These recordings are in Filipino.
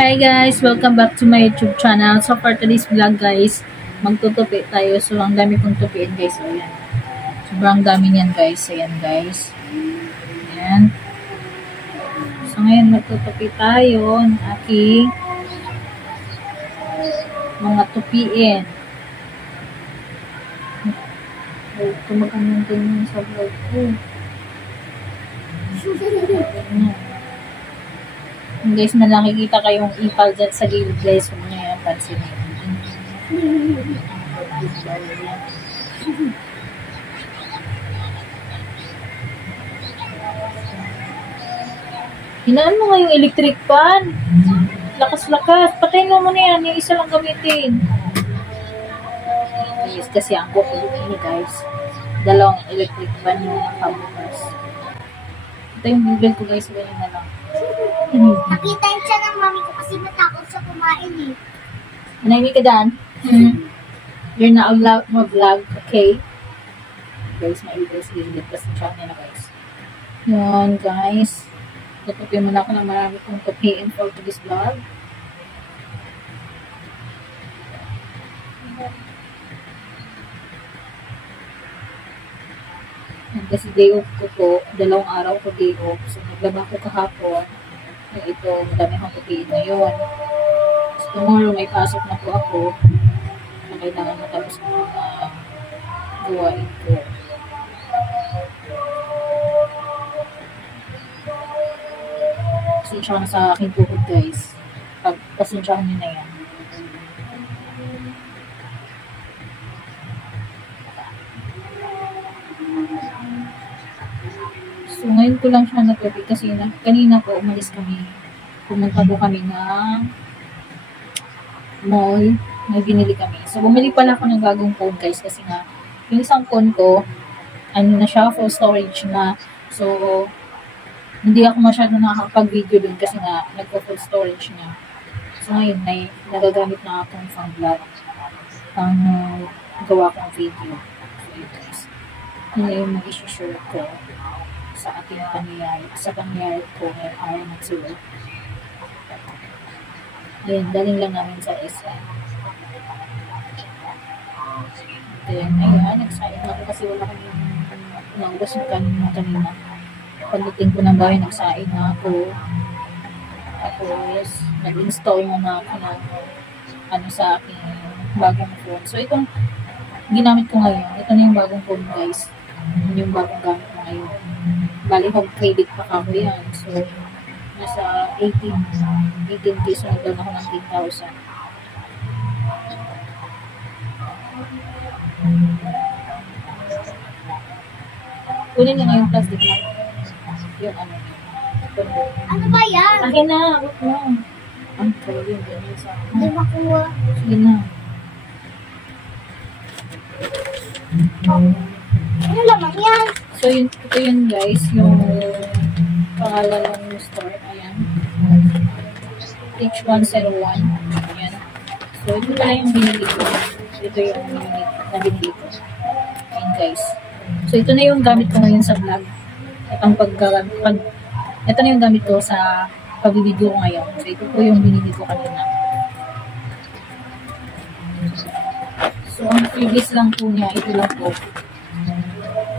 Hi guys! Welcome back to my YouTube channel. So for today's vlog guys, magtutupi tayo. So ang dami kong tupiin guys. So ayan. Sobrang dami niyan guys. Ayan guys. Ayan. So ngayon magtutupi tayo ng aking mga tupiin. Kumakanan din sa vlog ko. Ayan. Guys, na nakikita kayong ipal dyan sa gilid guys, huwag nyo yung pansinin. Hinaan mo nga yung electric fan. Lakas-lakas. Patayin mo muna yan. Yung isa lang gamitin. Guys, kasi ang kukulit ini guys. Dalawang electric fan yung nakabukas. Ito yung bibel ko guys. Ganyan na lang. Nakitain siya ng mami ko kasi natakot siya kumain eh. Manahimik ka dyan? You're not allowed mag-vlog, okay? Guys, maibig sa gilid kasi channel na guys. Yun, guys. Tutupi muna ako ng marami kong tupiin for today's vlog. Kasi day off ko po, dalawang araw ko day off. So, naglaba ko kahapon. Ito, madami akong tupiin ngayon. So, tomorrow may pasok na po ako na kailangan matapos ng mga gawain ko. Pasensya ka na sa aking tuhod guys. Pasensyahan nyo na yan. So, ngayon ko lang siya natuloy kasi kanina po umalis kami. Pumunta po kami ng mall. May binili kami. So, bumili pala ako ng bagong phone guys kasi nga yung isang phone ko ano na siya, full storage na. So, hindi ako masyado nakakapag-video dun kasi nga nagpo-full storage na. So, ngayon may nagagamit na akong pang vlog. Pang gawa kong video. So, yun guys. Yun yung mag-i-share ko sa ating pangyayari ko ngayong araw ng sila. Ayan, daling lang namin sa SM. Then, ayan, nagsain ako kasi wala kami naubos yung kanina. Pagdating ko ng bahay, nagsain na ako. Tapos, nag-install muna ako ng ano sa aking bagong phone. So, itong ginamit ko ngayon, ito na yung bagong phone guys. Yung bagong gamit ko ngayon. Bali, home credit pa ako yan. So, nasa 18K. So, nagdoon ako ng 10,000. Kunin nyo na yung plastic na. Yung ano. Ano ba yan? Akin na. Huwag mo. Ang tawag yung ganyan sa akin. Hindi makuha. Sige na. Ano laman yan? So, ito yun guys, yung pangalan ng store. Ayan. H101. Ayan. So, ito pala yung binili ko. Ito yung unit na binili ko. Ayan guys. So, ito na yung gamit ko ngayon sa vlog. Ito na yung gamit ko sa pag-video ko ngayon. So, ito po yung binili ko kanina. So, ang previous lang po niya, ito lang po.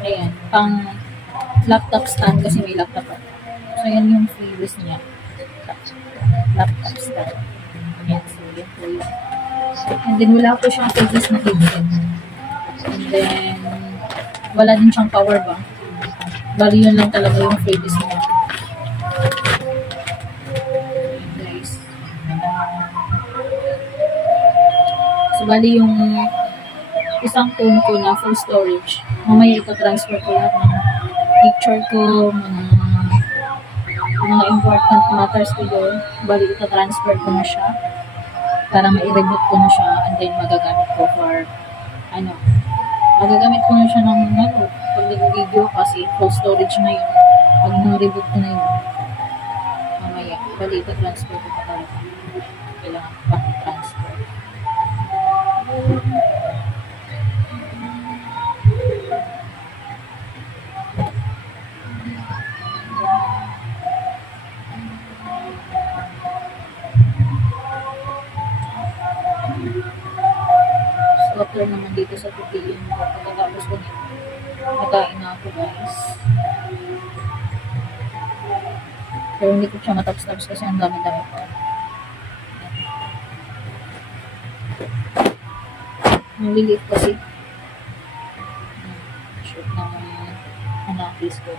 Ayan, pang laptop stand kasi may laptop ako. So, ayan yung freebies niya. Laptop stand. Ayan, so yun po yun. And then, wala po siyang freebies na headset. And then, wala din siyang power bank. Bali yun lang talaga yung freebies niya. Ayan, guys. So, bali yung isang phone ko na full storage. Mamaya ito-transfer ko lahat ng picture ko, mga important matters ko doon. Bali ito-transfer ko na siya para ma-reboot ko na siya and then magagamit ko for magagamit ko na siya ng pag nag-video kasi full storage na yun. Pag na-reboot ko na yun, mamaya, bali ito-transfer ko pa talaga. Kailangan pa-transfer. after naman dito sa tutiin ko, pagkatapos ko nito, nakain na ako guys. Pero hindi ko siya matapos-tapos kasi ang dami-dami pa. Ang liliit kasi. Shoot ng anakis ko.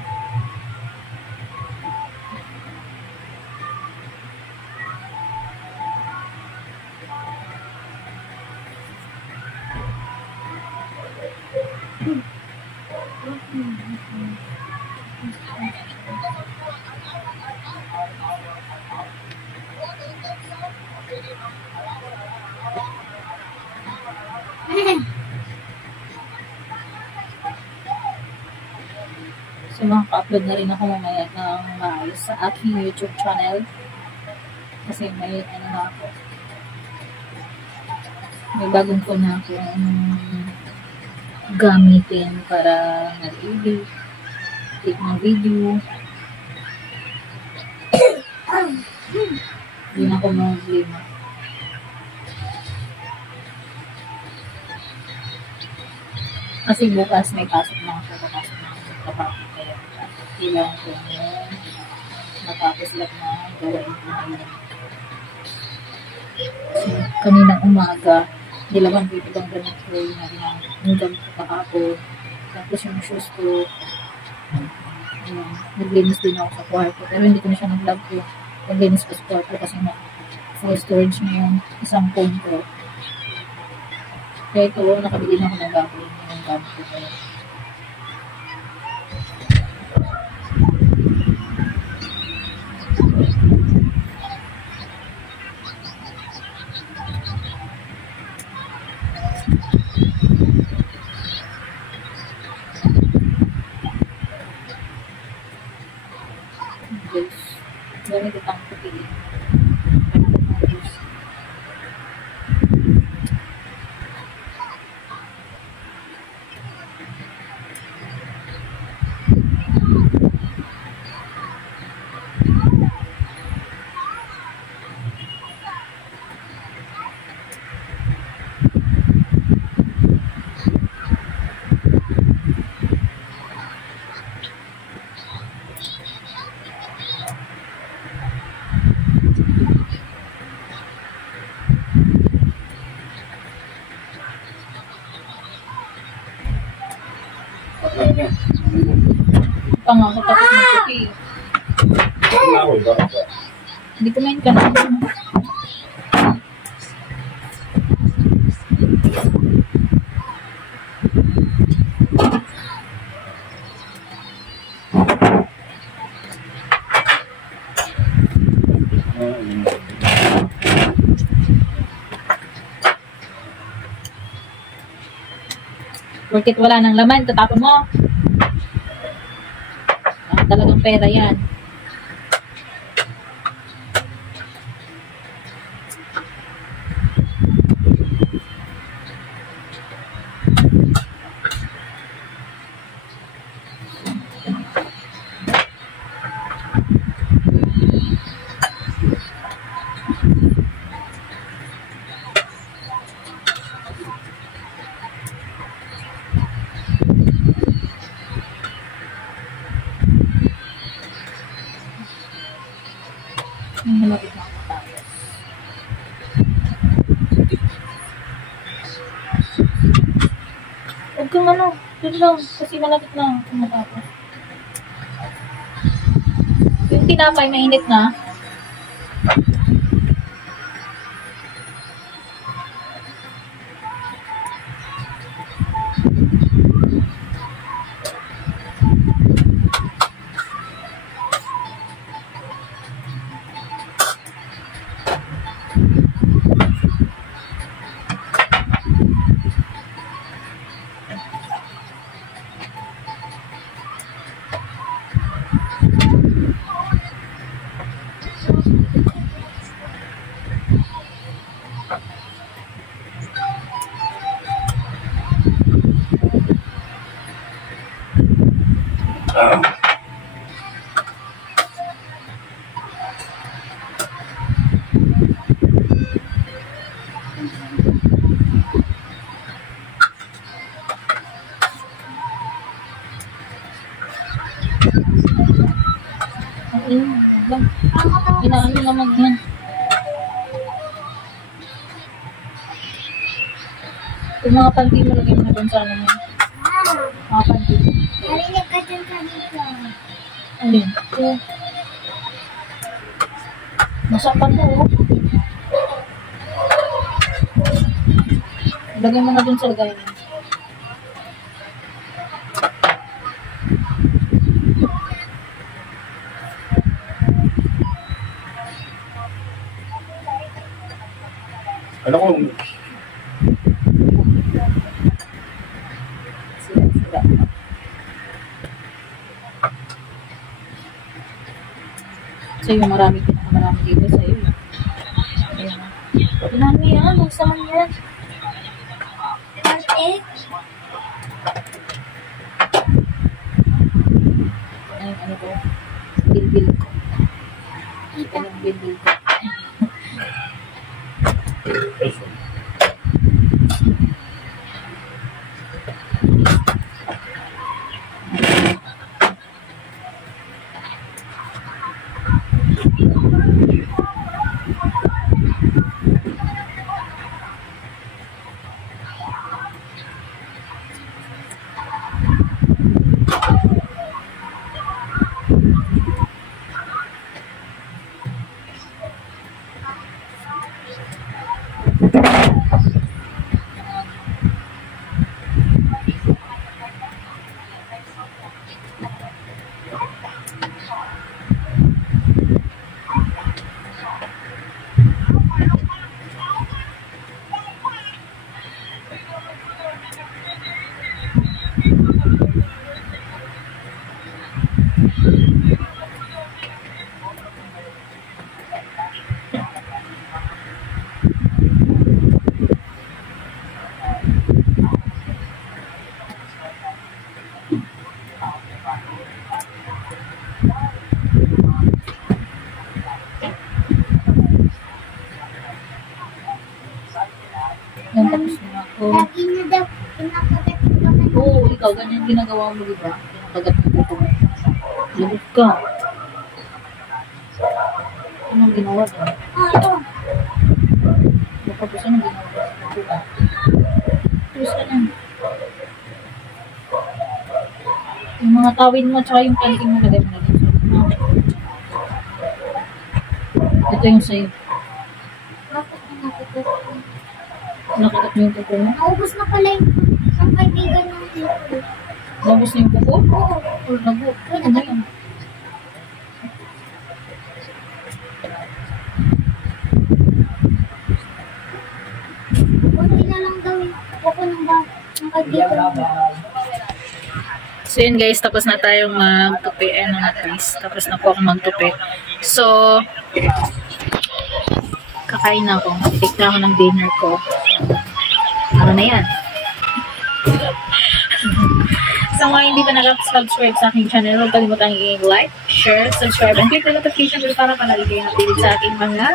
So, makaka-upload na rin ako mamaya ng maayos sa aking YouTube channel. Kasi may ano na ako. May bagong phone na ako gamitin para mag-edit, take ng video. Hindi na ako problema. Kasi bukas may pasok na ako. Papasok na ako sa trabaho. Kaya kailangan ko matapos lang na gawain ko na yun. So, kaninang umaga, nilaban ko itong ganit ko yung gamit ko kahapon. Tapos yung shoes ko, naglinis din ako sa kwarto. Pero hindi ko na siya nag-vlog ko. Naglinis ko sa kwarto kasi full storage na yung isang phone ko. Kaya ito, nakabili na ako ng gagawin yung gamit ko. Kaya gamit itang puti. Pangako tapos ng puti. Hindi kumain ka na. Porket wala nang laman, tatapon mo. Talagang pera yan. Malapit na ako tapos. Huwag kang ano, yun lang, kasi malapit na ako matapos. Yung tinapay, mainit na. naman yan. Yung mga panty mo, lagay mo na doon sa ano mo. Mga panty. Narinig ka dyan kanina. Alin? Ito. Nasakpan to, oh. Lagay mo na doon sa lagayan. Ano ko? Sila. Sa'yo, marami dito sa'yo. Ayan. Ilan mo yan? Magsaman yan. Ate? Ano ko? Bilbil ko. Ito yung bilbil ko. Yan, tapos na ako. Lagi na daw pinakagat ko naman. Oo, ikaw, ganyan ginagawa mo, di ba? Pinakagat mo ko. Labot ka. Anong ginawa ka? Ito. Tapos anong ginawa ka? Tapos ka lang. Yung mga tawin mo, tsaka yung panting mo, lagay mo na lang. Ito yung sa'yo. Bakit pinakagat ko? Nakagat mo yung kuko mo? Naubos na pala yung kaibigan ng tito. Nabos na yung kuko? Oo. Or nabot? Ano yan? Kunti na lang daw yung kuko ng kaibigan. So yun guys, tapos na tayong magtupi. Ayan na guys, tapos na po ako magtupi. So, kakain na ako. Tikta ako ng dinner ko. Ano na yan? So mga hindi pa nakasubscribe sa aking channel, huwag kalimutan i-like, share, subscribe, and click the notification bell para palagi kayo updated sa aking mga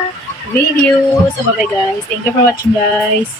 videos. So bye bye guys. Thank you for watching guys.